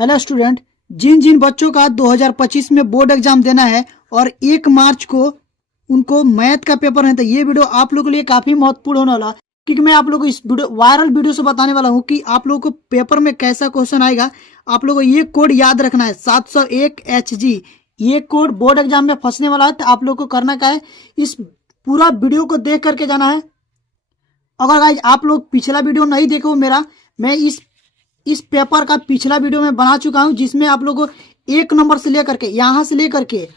Hello student, जिन जिन बच्चों का 2025 में बोर्ड एग्जाम देना है और 1 मार्च को उनको मैथ का पेपर है, तो ये वीडियो आप लोगों के लिए काफी महत्वपूर्ण होने वाला, क्योंकि मैं आप लोगों को इस वीडियो वायरल वीडियो से बताने वाला हूं कि आप लोगों को पेपर में कैसा क्वेश्चन आएगा। आप लोगों को ये कोड याद रखना है 701HG। ये कोड बोर्ड एग्जाम में फंसने वाला है, तो आप लोग को करना क्या है, इस पूरा वीडियो को देख करके जाना है। अगर गाइज आप लोग पिछला वीडियो नहीं देखे हो मेरा, मैं इस पेपर का पिछला वीडियो में बना चुका हूं, जिसमें आप लोगों को 1 नंबर से लेकर के यहां से लेकर के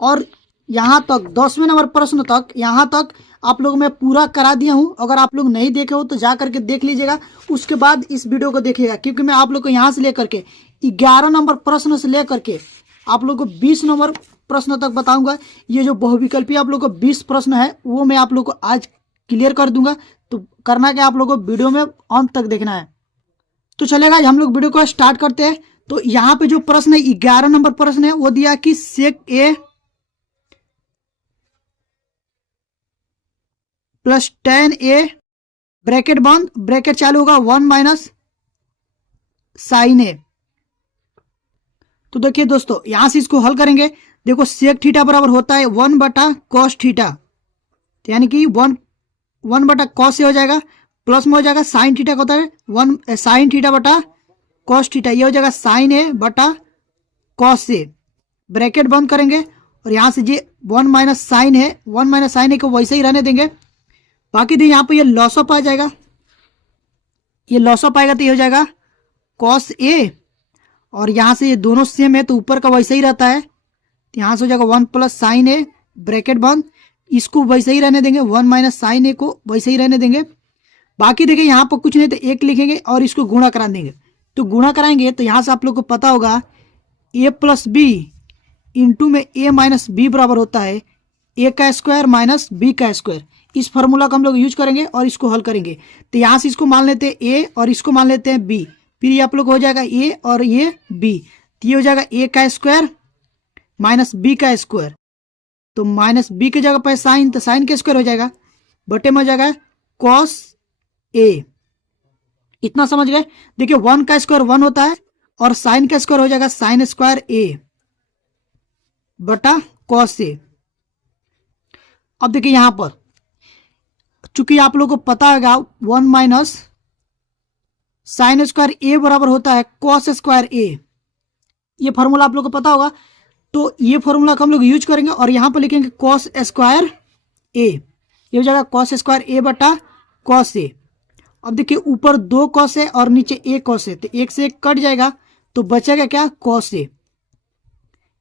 और यहां तक 10वें नंबर प्रश्न तक यहां तक आप लोग मैं पूरा करा दिया हूं। अगर आप लोग नहीं देखे हो तो जा करके देख लीजिएगा, उसके बाद इस वीडियो को देखिएगा, क्योंकि मैं आप लोग को यहां से लेकर के 11 नंबर प्रश्न से लेकर के आप लोग को 20 नंबर प्रश्न तक बताऊंगा। ये जो बहुविकल्पी आप लोग को 20 प्रश्न है वो मैं आप लोग को आज क्लियर कर दूंगा। तो करना क्या, आप लोग को वीडियो में अंत तक देखना है। तो चलेगा, हम लोग वीडियो को स्टार्ट करते हैं। तो यहाँ पे जो प्रश्न है 11 नंबर प्रश्न है, वो दिया कि सेक ए प्लस टेन ए ब्रैकेट बंद ब्रैकेट चालू होगा 1 माइनस साइन ए। तो देखिए दोस्तों, यहां से इसको हल करेंगे। देखो सेक थीटा बराबर होता है 1 बटा कॉस थीटा, तो यानी कि 1 बटा कॉस से हो जाएगा, प्लस में हो जाएगा साइन थीटा का होता है 1 साइन थीटा बटा कॉस थीटा, ये हो जाएगा साइन ए बटा कॉस ए। ब्रैकेट बंद करेंगे और यहां से ये 1 माइनस साइन है, 1 माइनस साइन ए को वैसे ही रहने देंगे। बाकी यहाँ पे ये लॉस ऑफ आ जाएगा, ये लॉस ऑफ आएगा तो ये हो जाएगा कॉस ए, और यहां से ये दोनों सेम है तो ऊपर का वैसे ही रहता है, तो यहां से हो जाएगा 1 प्लस साइन ए ब्रैकेट बंद, इसको वैसे ही रहने देंगे, 1 माइनस साइन ए को वैसे ही रहने देंगे। बाकी देखिए यहाँ पर कुछ नहीं तो 1 लिखेंगे और इसको गुणा करा देंगे। तो गुणा कराएंगे तो यहाँ से आप लोग को पता होगा a प्लस बी इंटू में a माइनस बी बराबर होता है a का स्क्वायर माइनस b का स्क्वायर। इस फॉर्मूला को हम लोग यूज करेंगे और इसको हल करेंगे। तो यहाँ से इसको मान लेते हैं a और इसको मान लेते हैं b, फिर ये आप लोग हो जाएगा a और ये b, तो ये हो जाएगा a का स्क्वायर माइनस b का स्क्वायर। तो माइनस b की जगह पर साइन, तो साइन का स्क्वायर हो जाएगा, बटे में हो जाएगा कॉस ए। इतना समझ गए। देखिए 1 का स्क्वायर 1 होता है और साइन का स्क्वायर हो जाएगा साइन स्क्वायर ए बटा कॉस ए। अब देखिए यहां पर चूंकि आप लोगों को पता होगा 1 माइनस साइन स्क्वायर ए बराबर होता है कॉस स्क्वायर ए, ये फॉर्मूला आप लोगों को पता होगा। तो ये फॉर्मूला को हम लोग यूज करेंगे और यहां पर लिखेंगे कॉस स्क्वायर ए, ये हो जाएगा कॉस स्क्वायर ए बटा कॉस ए। अब देखिए ऊपर 2 कॉस है और नीचे 1 कॉस है, तो 1 से 1 कट जाएगा तो बचेगा क्या, कॉस ए।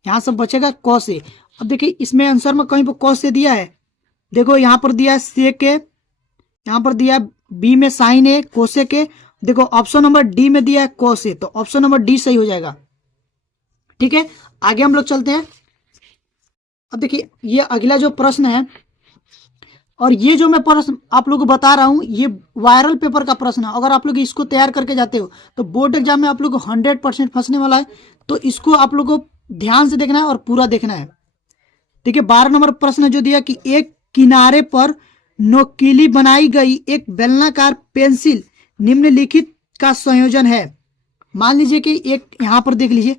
यहां से बचेगा कॉस ए। अब देखिए इसमें आंसर में कहीं पर कॉस ए दिया है, देखो यहां पर दिया है सेक ए, यहां पर दिया बी में साइन ए कोसेक ए, देखो ऑप्शन नंबर डी में दिया है कॉस ए, तो ऑप्शन नंबर डी सही हो जाएगा। ठीक है, आगे हम लोग चलते हैं। अब देखिए ये अगला जो प्रश्न है, और ये जो मैं प्रश्न आप लोगों को बता रहा हूं ये वायरल पेपर का प्रश्न है। अगर आप लोग इसको तैयार करके जाते हो तो बोर्ड एग्जाम में आप लोग को 100% फंसने वाला है, तो इसको आप लोग को ध्यान से देखना है और पूरा देखना है। देखिए 12 नंबर प्रश्न जो दिया कि एक किनारे पर नोकीली बनाई गई एक बेलनाकार पेंसिल निम्नलिखित का संयोजन है। मान लीजिए कि एक यहां पर देख लीजिए,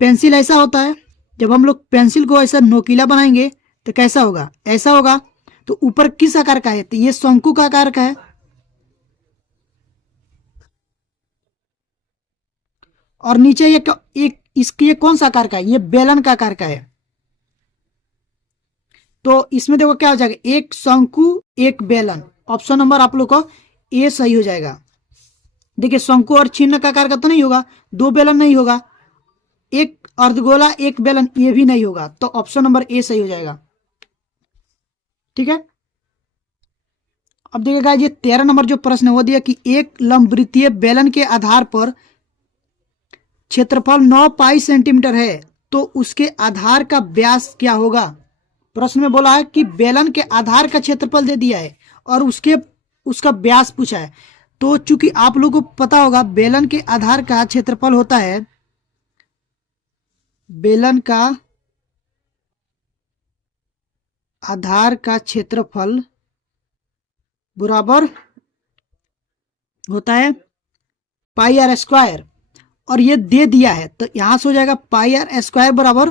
पेंसिल ऐसा होता है, जब हम लोग पेंसिल को ऐसा नोकीला बनाएंगे तो कैसा होगा, ऐसा होगा। तो ऊपर किस आकार का है, तो ये शंकु का आकार का है, और नीचे ये एक इसकी ये कौन सा आकार का है, ये बेलन का आकार का है। तो इसमें देखो क्या हो जाएगा, एक शंकु एक बेलन, ऑप्शन नंबर आप लोग को ए सही हो जाएगा। देखिए शंकु और चिन्ह का आकार का तो नहीं होगा, 2 बेलन नहीं होगा, एक अर्धगोला एक बेलन ये भी नहीं होगा, तो ऑप्शन नंबर ए सही हो जाएगा। ठीक है, अब देखिएगा ये 13 नंबर जो प्रश्न है वो दिया कि एक लंबवृत्तीय बेलन के आधार पर क्षेत्रफल 9 पाई सेंटीमीटर है, तो उसके आधार का व्यास क्या होगा। प्रश्न में बोला है कि बेलन के आधार का क्षेत्रफल दे दिया है और उसका व्यास पूछा है। तो चूंकि आप लोगों को पता होगा बेलन के आधार का क्षेत्रफल होता है, बेलन का आधार का क्षेत्रफल बराबर होता है पाई आर स्क्वायर, और ये दे दिया है, तो यहां से हो जाएगा पाई आर स्क्वायर बराबर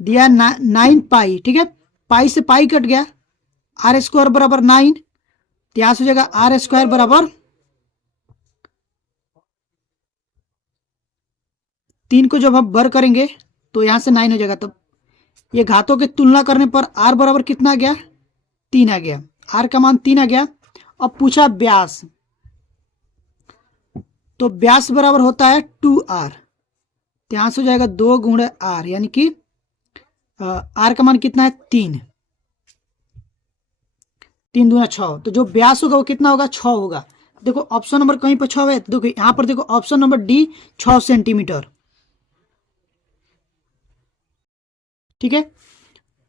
दिया 9 पाई। ठीक है, पाई से पाई कट गया, आर स्क्वायर बराबर 9, तो यहां से हो जाएगा आर स्क्वायर बराबर 3 को जब हम बर करेंगे तो यहां से 9 हो जाएगा। तो ये घातों की तुलना करने पर आर बराबर कितना आ गया, 3 आ गया, आर का मान 3 आ गया। अब पूछा व्यास, तो व्यास बराबर होता है 2r, तो यहां से हो जाएगा 2 गुणे आर, यानी कि आर का मान कितना है 3, 3 दूना 6, तो जो व्यास होगा वो कितना होगा 6 होगा। देखो ऑप्शन नंबर कहीं पर 6 है, तो देखो यहां पर देखो ऑप्शन नंबर डी 6 सेंटीमीटर। ठीक है,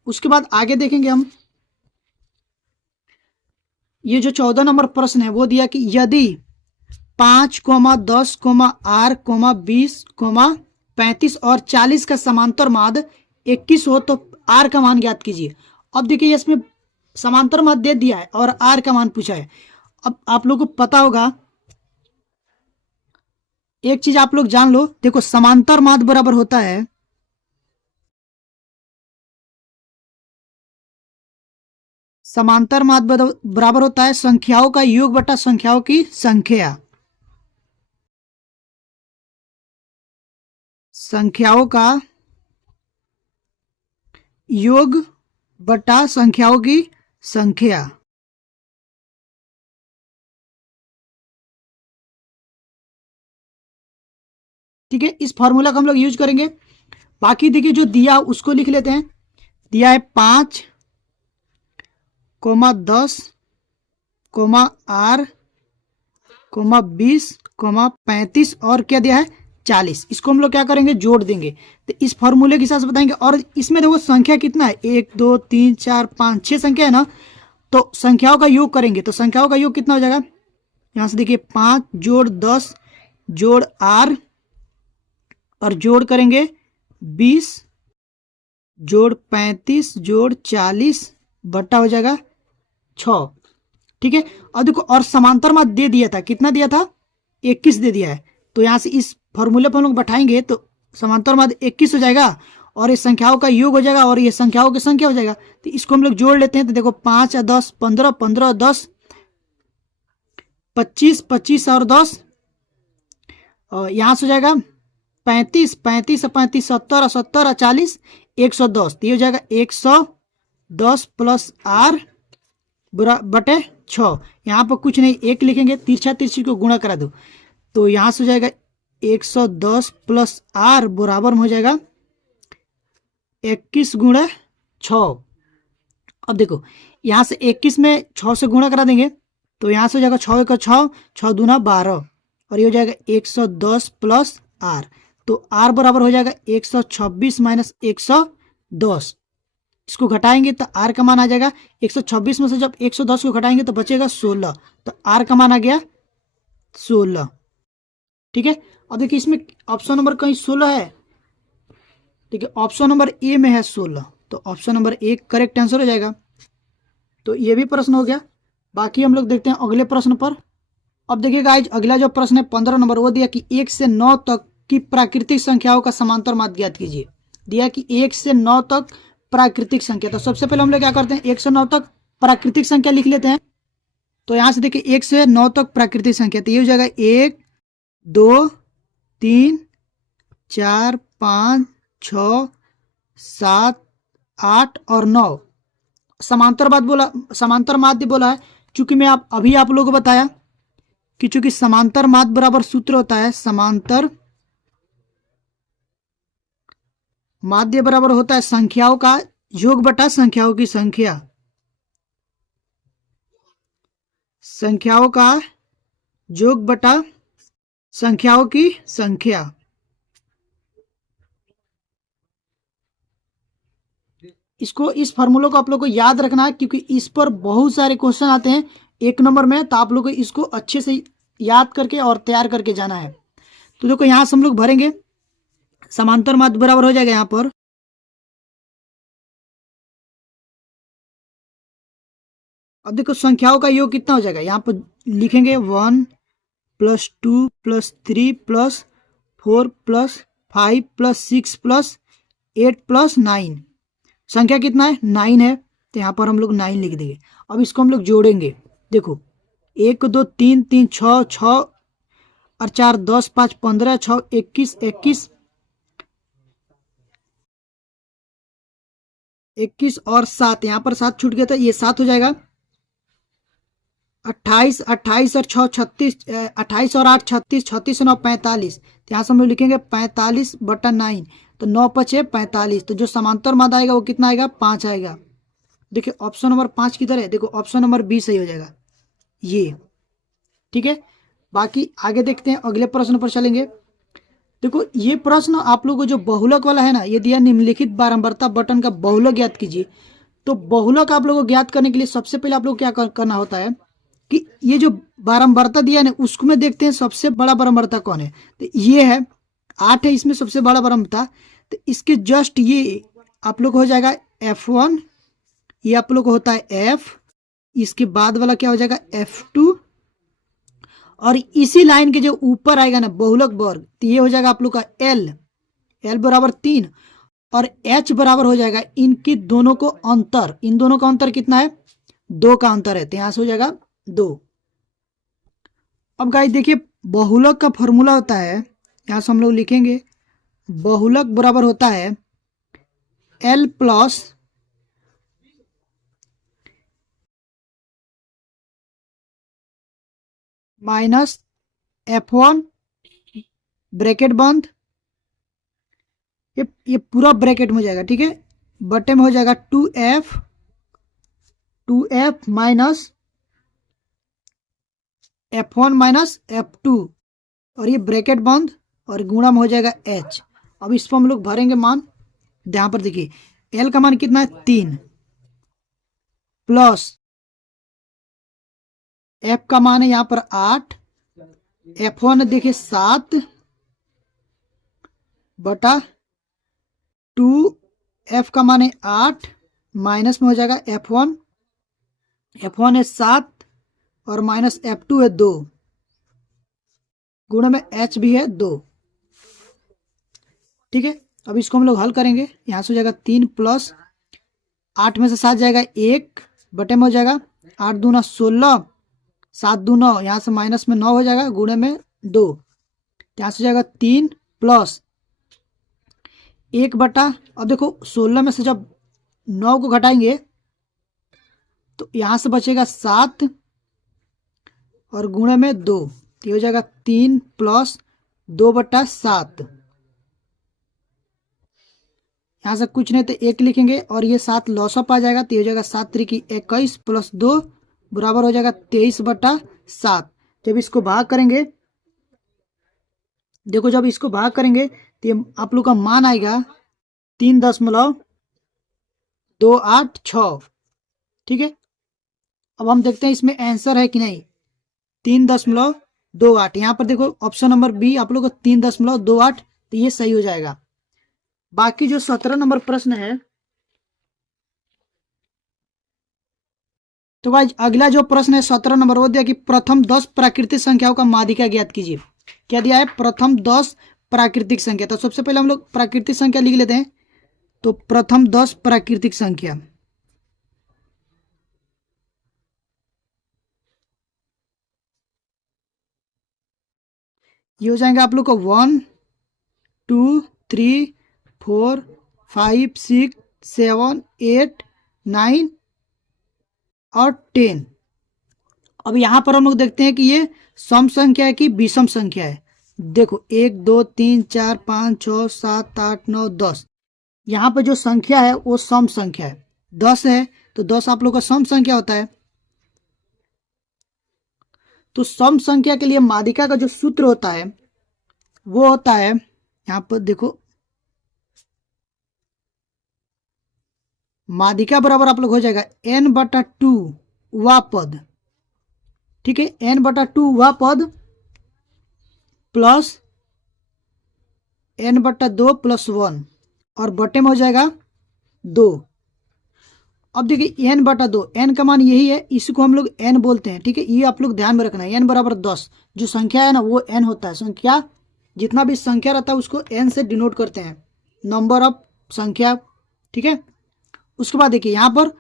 उसके बाद आगे देखेंगे हम, ये जो 14 नंबर प्रश्न है वो दिया कि यदि 5,10,R,20,35 और 40 का समांतर माद 21 हो तो आर का मान ज्ञात कीजिए। अब देखिए इसमें समांतर माद दे दिया है और आर का मान पूछा है। अब आप लोगों को पता होगा, एक चीज आप लोग जान लो, देखो समांतर माद बराबर होता है, समांतर माद बराबर होता है संख्याओं का योग बटा संख्याओं की संख्या, संख्याओं का योग बटा संख्याओं की संख्या। ठीक है, इस फॉर्मूला को हम लोग यूज करेंगे। बाकी देखिए जो दिया उसको लिख लेते हैं। दिया है 5, 10, आर, 20, 35 और क्या दिया है 40। इसको हम लोग क्या करेंगे, जोड़ देंगे। तो इस फॉर्मूले के हिसाब से बताएंगे। और इसमें देखो संख्या कितना है, 1 2 3 4 5 6 संख्या है ना, तो संख्याओं का योग करेंगे तो संख्याओं का योग कितना हो जाएगा, यहां से देखिए 5 जोड़ 10 जोड़ आर और जोड़ करेंगे 20 जोड़ 35 जोड़ 40 बट्टा हो जाएगा 6। ठीक है, और देखो और समांतर माद दे दिया था, कितना दिया था 21 दे दिया है, तो यहां से इस फॉर्मूले पर हम लोग बैठाएंगे तो समांतर माद 21 हो जाएगा और ये संख्याओं का योग हो जाएगा और ये संख्याओं की संख्या हो जाएगा। तो इसको हम लोग जोड़ लेते हैं, तो देखो 5 या 10 15, 15 10 25, 25 और 10 और यहां से हो जाएगा 35, 35 और 35 70 और 70 और 40 110, तो ये हो जाएगा 110 प्लस आर बटे 6। यहाँ पर कुछ नहीं, एक लिखेंगे, तिरछा तिरछी को गुणा करा दो, तो यहाँ से हो जाएगा 110 प्लस आर बराबर में हो जाएगा 21 गुणा 6। अब देखो यहाँ से 21 में 6 से गुणा करा देंगे तो यहाँ से हो जाएगा 6 का 6, 6 दूना 12 और ये हो जाएगा 110 प्लस आर, तो आर बराबर हो जाएगा 126 माइनस 110। इसको घटाएंगे तो आर का मान आ जाएगा 126 में से जब 110 को घटाएंगे तो बचेगा 16, तो आर का मान आ गया 16। ठीक है, अब देखिए इसमें ऑप्शन नंबर कहीं 16 है, देखिए ऑप्शन नंबर ए में है 16, तो option number A correct answer हो जाएगा। तो ये भी प्रश्न हो गया। बाकी हम लोग देखते हैं अगले प्रश्न पर। अब देखिएगा आज अगला जो प्रश्न है 15 नंबर, वो दिया कि 1 से 9 तक की प्राकृतिक संख्याओं का समांतर माध्य ज्ञात कीजिए। दिया कि 1 से 9 तक प्राकृतिक संख्या, तो सबसे पहले हम लोग क्या करते हैं 1 से 9 तक प्राकृतिक संख्या लिख लेते हैं। तो यहां से देखिए 1 से 9 तक प्राकृतिक संख्या, तो ये हो जाएगा 1 2 3 4 5 6 7 8 और 9। समांतर माध्य बोला है, चूंकि मैं अभी आप लोगों को बताया कि चूंकि समांतर माध्य बराबर सूत्र होता है, समांतर माध्य बराबर होता है संख्याओं का योग बटा संख्याओं की संख्या, संख्याओं का योग बटा संख्याओं की संख्या। इसको इस फार्मूला को आप लोग को याद रखना है क्योंकि इस पर बहुत सारे क्वेश्चन आते हैं 1 नंबर में, तो आप लोग को इसको अच्छे से याद करके और तैयार करके जाना है। तो देखो यहां से हम लोग भरेंगे, समांतर माध्य बराबर हो जाएगा, यहां पर अब देखो संख्याओं का योग कितना हो जाएगा, यहां पर लिखेंगे 1 + 2 + 3 + 4 प्लस 5 प्लस 6 प्लस 8 प्लस 9, संख्या कितना है 9 है, तो यहाँ पर हम लोग 9 लिख देंगे। अब इसको हम लोग जोड़ेंगे, देखो 1 2 3 3 6 6 और 4 10 5 15 6 21 21 21 और 7, यहाँ पर 7 छूट गया था, ये 7 हो जाएगा। 28 28 और 6 36, 28 और 8 36, 36 और 9 45, तो यहाँ से हम लोग लिखेंगे 45/9, तो 9 5 45, तो जो समांतर माध्य आएगा वो कितना आएगा 5 आएगा। देखिए ऑप्शन नंबर 5 किधर है, देखो ऑप्शन नंबर बी सही हो जाएगा ये, ठीक है। बाकी आगे देखते हैं, अगले प्रश्न पर चलेंगे। देखो ये प्रश्न आप लोगों को जो बहुलक वाला है ना, ये दिया निम्नलिखित बारंबारता बटन का बहुलक ज्ञात कीजिए। तो बहुलक आप लोगों को ज्ञात करने के लिए सबसे पहले आप लोग क्या करना होता है कि ये जो बारंबारता दिया है उसको में देखते हैं सबसे बड़ा बारंबारता कौन है, तो ये है 8 है, इसमें सबसे बड़ा बारंबारता, तो इसके जस्ट ये आप लोग हो जाएगा F1, ये आप लोग को होता है F, इसके बाद वाला क्या हो जाएगा F2, और इसी लाइन के जो ऊपर आएगा ना बहुलक वर्ग, तो ये हो जाएगा आप लोग का L बराबर 3, और H बराबर हो जाएगा इनकी दोनों को अंतर, इन दोनों का अंतर कितना है 2 का अंतर है, तो यहां से हो जाएगा 2। अब गाइस देखिए बहुलक का फॉर्मूला होता है, यहां से हम लोग लिखेंगे बहुलक बराबर होता है L plus minus F1 bracket बंद, ये पूरा ब्रैकेट में हो जाएगा, ठीक है। बटे में हो जाएगा 2F minus F1 minus F2, और ये ब्रैकेट बंद और गुणा में हो जाएगा H। अब इस पर हम लोग भरेंगे मान, यहाँ पर देखिए L का मान कितना है 3 प्लस F का मान है यहाँ पर 8, F1 देखिए 7 बटा 2, F का मान है 8, माइनस में हो जाएगा F1 है 7 और माइनस F2 है 2, गुणा में H भी है 2, ठीक है। अब इसको हम लोग हल करेंगे, यहाँ से हो जाएगा 3 प्लस 8 में से 7 जाएगा 1 बटे में हो जाएगा 8 दूना 16, 7 2 9, यहाँ से माइनस में 9 हो जाएगा, गुणे में 2, यहाँ से हो जाएगा 3 प्लस 1 बटा, अब देखो 16 में से जब 9 को घटाएंगे तो यहाँ से बचेगा 7 और गुणे में 2, ये हो जाएगा 3 प्लस 2/7, यहाँ से कुछ नहीं तो 1 लिखेंगे और ये 7 लॉसअप आ जाएगा, तो ये हो जाएगा 7 3 21 प्लस 2 बराबर हो जाएगा 23/7। जब इसको भाग करेंगे, देखो जब इसको भाग करेंगे तो आप लोग का मान आएगा 3.286, ठीक है। अब हम देखते हैं इसमें आंसर है कि नहीं, 3.28, यहाँ पर देखो ऑप्शन नंबर बी आप लोग को 3.28, तो ये सही हो जाएगा। बाकी जो 17 नंबर प्रश्न है, तो भाई अगला जो प्रश्न है 17 नंबर, वो दिया कि प्रथम 10 प्राकृतिक संख्याओं का माध्यिका ज्ञात कीजिए। क्या दिया है, प्रथम 10 प्राकृतिक संख्या। तो सबसे पहले हम लोग प्राकृतिक संख्या लिख लेते हैं, तो प्रथम 10 प्राकृतिक संख्या, ये हो जाएंगे आप लोग को 1 2 3 4 5 6 7 8 9 और 10। अब यहां पर हम लोग देखते हैं कि ये सम संख्या है कि विषम संख्या है। देखो 1 2 3 4 5 6 7 8 9 10, यहाँ पर जो संख्या है वो सम संख्या है, 10 है, तो 10 आप लोग का सम संख्या होता है। तो सम संख्या के लिए माध्यिका का जो सूत्र होता है वो होता है, यहाँ पर देखो माध्यिका बराबर आप लोग हो जाएगा n/2 वह पद, ठीक है, n/2 वह पद प्लस n/2 + 1 और बटे में हो जाएगा 2। अब देखिए n/2, n का मान यही है, इसको हम लोग n बोलते हैं, ठीक है, ये आप लोग ध्यान में रखना है। n बराबर 10, जो संख्या है ना वो n होता है, संख्या जितना भी संख्या रहता है उसको n से डिनोट करते हैं, नंबर ऑफ संख्या, ठीक है। उसके बाद देखिए यहाँ पर,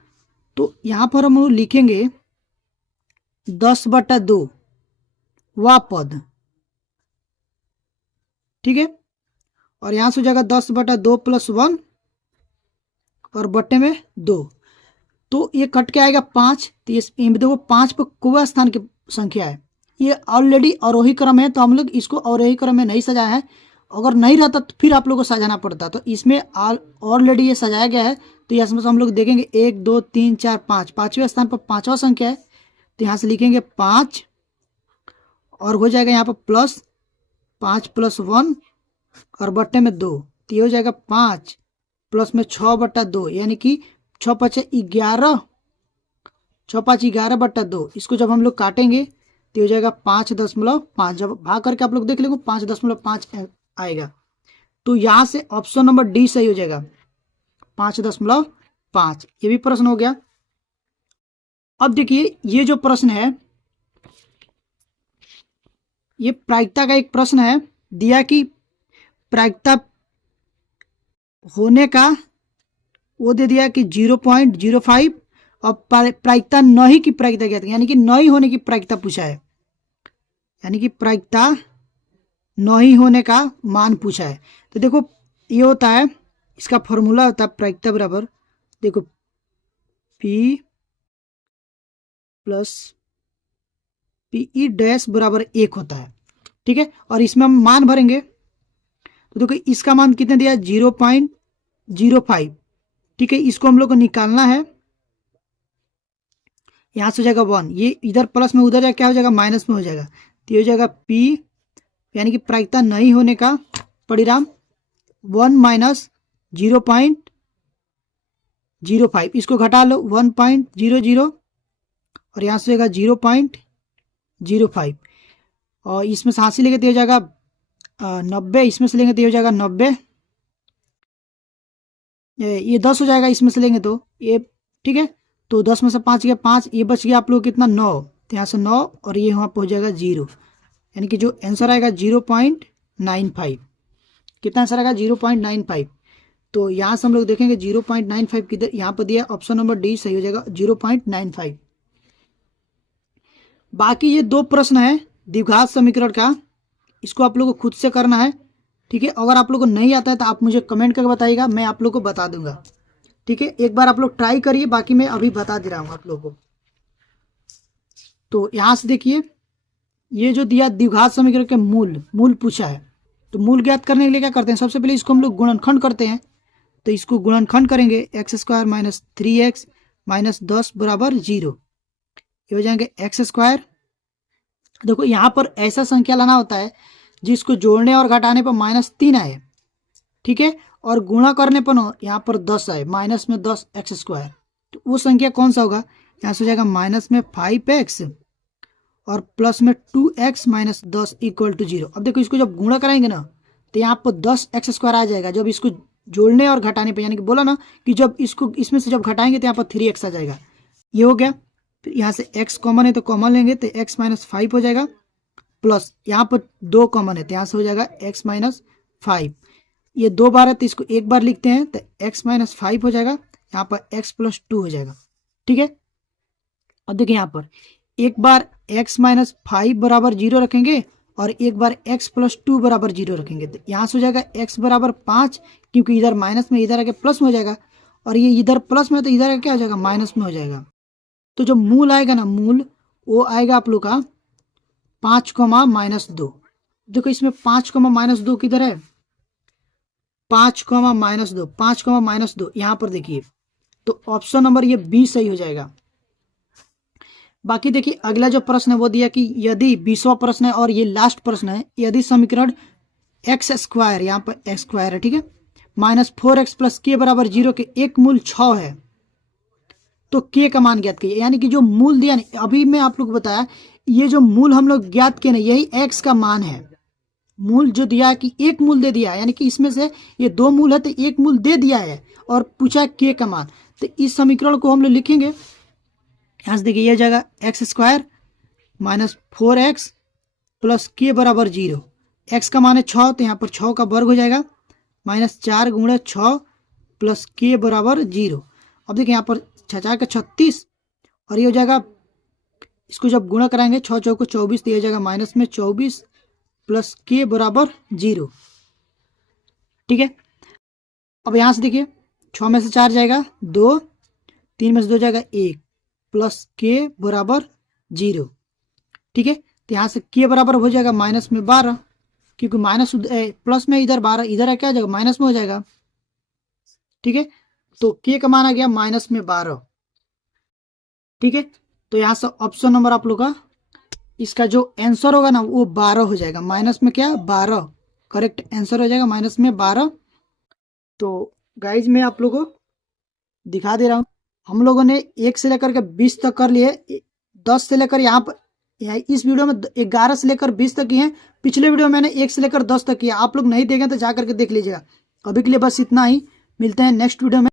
तो यहाँ पर हम लिखेंगे 10/2 वह पद, ठीक है। और यहां से हो जाएगा 10/2 + 1 और बट्टे में 2, तो ये कट के आएगा 5। तो ये देखो 5 पर कोई स्थान की संख्या है, ये ऑलरेडी अवरोही क्रम है, तो हम लोग इसको अवरोही क्रम में नहीं सजाया है। अगर नहीं रहता तो फिर आप लोग को सजाना पड़ता, तो इसमें ऑलरेडी ये सजाया गया है। तो यहाँ से हम लोग देखेंगे 1 2 3 4 5, पाँचवें स्थान पर पाँचवा संख्या है, तो यहाँ से लिखेंगे 5 और हो जाएगा यहाँ पर प्लस 5 + 1 और बट्टे में 2, तो ये हो जाएगा 5 प्लस में 6/2, यानी कि 6 × 5 = 11, 6 × 5 = 11/2। इसको जब हम लोग काटेंगे तो हो जाएगा 5.5, जब भाग करके आप लोग देख लेंगे 5.5 आएगा। तो यहाँ से ऑप्शन नंबर डी सही हो जाएगा, 5.5। ये भी प्रश्न हो गया। अब देखिए ये जो प्रश्न है, ये प्रायिकता का एक प्रश्न है, दिया कि प्रायिकता होने का वो दे दिया कि 0.05 और प्रायिकता नहीं की प्रायिकता क्या, यानी कि नहीं होने की प्रायिकता पूछा है, यानी कि प्रायिकता नहीं होने का मान पूछा है। तो देखो ये होता है, इसका फॉर्मूला होता है प्रायिकता बराबर, देखो P + PE' बराबर 1 होता है, ठीक है। और इसमें हम मान भरेंगे, तो देखो इसका मान कितने दिया, 0.05, ठीक है। इसको हम लोग को निकालना है, यहां से हो जाएगा 1, ये इधर प्लस में उधर जाएगा क्या हो जाएगा, माइनस में हो जाएगा। तो ये हो जाएगा P, यानी कि प्रायिकता नहीं होने का परिणाम 1 - 0.05, इसको घटा लो 1.00 और यहाँ से हो जाएगा 0.05, और इसमें से हासिल लेंगे तो हो जाएगा 90, इसमें से लेंगे तो हो जाएगा 90, ये 10 हो जाएगा इसमें से लेंगे तो ये, ठीक है। तो 10 में से 5 गया 5, ये बच गया आप लोग कितना 9, तो यहाँ से 9 और ये वहाँ पहुँच जाएगा 0, यानी कि जो आंसर आएगा 0.95। कितना आंसर आएगा 0.95। तो यहाँ से हम लोग देखेंगे 0.95 किधर, यहाँ पर दिया, ऑप्शन नंबर डी सही हो जाएगा 0.95। बाकी ये 2 प्रश्न है द्विघात समीकरण का, इसको आप लोग को खुद से करना है, ठीक है। अगर आप लोग को नहीं आता है तो आप मुझे कमेंट करके बताइएगा, मैं आप लोग को बता दूंगा, ठीक है। एक बार आप लोग ट्राई करिए, बाकी मैं अभी बता दे रहा हूँ आप लोग को। तो यहाँ से देखिए ये जो दिया द्विघात समीकरण के मूल पूछा है, तो मूल ज्ञात करने के लिए क्या करते हैं, सबसे पहले इसको हम लोग गुणनखंड करते हैं। तो इसको गुणनखंड करेंगे, x² - 3x - 10 बराबर 0, ये हो जाएंगे x²। देखो यहाँ पर ऐसा संख्या लाना होता है जिसको जोड़ने और घटाने पर -3 आए, ठीक है, और गुणा करने पर यहाँ पर 10 आए, माइनस में 10 x², तो वो संख्या कौन सा होगा, यहाँ से हो जाएगा माइनस में 5x और प्लस में 2x - 10 = 0। अब देखो इसको जब गुणा कराएंगे ना तो यहाँ पर 10x² आ जाएगा, जब इसको जोड़ने और घटाने पे, यानी कि बोला ना कि जब इसको इसमें से जब घटाएंगे तो यहाँ पर 3x आ जाएगा, ये हो गया। फिर यहाँ से x कॉमन है तो कॉमन लेंगे तो x - 5 हो जाएगा, प्लस यहाँ पर 2 कॉमन है तो यहाँ से हो जाएगा x - 5, ये 2 बार है तो इसको एक बार लिखते हैं तो x - 5 हो जाएगा, यहाँ पर x + 2 हो जाएगा, ठीक है। अब देखिए यहाँ पर एक बार x - 5 बराबर 0 रखेंगे और एक बार x + 2 बराबर 0 रखेंगे, तो यहाँ से हो जाएगा x बराबर 5, क्योंकि इधर माइनस में इधर आके प्लस में हो जाएगा, और ये इधर प्लस में तो इधर आके क्या हो जाएगा, माइनस में हो जाएगा। तो जो मूल आएगा ना, मूल वो आएगा आप लोग का 5, -2। देखो इसमें 5, -2 किधर है, 5, -2, 5, -2 यहाँ पर देखिए, तो ऑप्शन नंबर ये बी सही हो जाएगा। बाकी देखिए अगला जो प्रश्न है वो दिया कि यदि 20वां प्रश्न है और ये लास्ट प्रश्न है, यदि समीकरण x², यहाँ पर x² है, ठीक है, -4x + k बराबर 0 के एक मूल 6 है, तो k का मान ज्ञात कीजिए। यानी कि जो मूल दिया नहीं, अभी मैं आप लोग को बताया, ये जो मूल हम लोग ज्ञात किए ना, यही x का मान है। मूल जो दिया है कि एक मूल दे दिया है, यानी कि इसमें से ये 2 मूल है तो एक मूल दे दिया है और पूछा k का मान, तो इस समीकरण को हम लोग लिखेंगे, यहाँ से देखिए यह जाएगा x² - 4x + k बराबर 0, x का मान है 6, तो यहाँ पर 6 का वर्ग हो जाएगा माइनस 4 गुणे 6 प्लस k बराबर 0। अब देखिए यहाँ पर 6 का 36 और ये हो जाएगा, इसको जब गुणा कराएंगे 6 चौको 24, तो ये हो जाएगा माइनस में 24 प्लस k बराबर 0। ठीक है, अब यहाँ से देखिए 6 में से 4 जाएगा 2, 3 में से 2 जाएगा 1 प्लस k बराबर 0। ठीक है, तो यहाँ से k बराबर हो जाएगा माइनस में 12, क्योंकि माइनस प्लस में इधर 12, इधर क्या हो जाएगा माइनस में हो जाएगा। ठीक है, तो k का मान आ गया माइनस में 12। ठीक है, तो यहाँ से ऑप्शन नंबर आप लोग का इसका जो आंसर होगा ना वो 12 हो जाएगा, माइनस में क्या 12 करेक्ट आंसर हो जाएगा माइनस में 12। तो गाइज मैं आप लोगों को दिखा दे रहा हूँ, हम लोगों ने 1 से लेकर के 20 तक कर लिए, 10 से लेकर यहाँ पर इस वीडियो में 11 से लेकर 20 तक किए हैं। पिछले वीडियो में मैंने 1 से लेकर 10 तक किया, आप लोग नहीं देखें तो जा करके देख लीजिएगा। अभी के लिए बस इतना ही, मिलते हैं नेक्स्ट वीडियो में।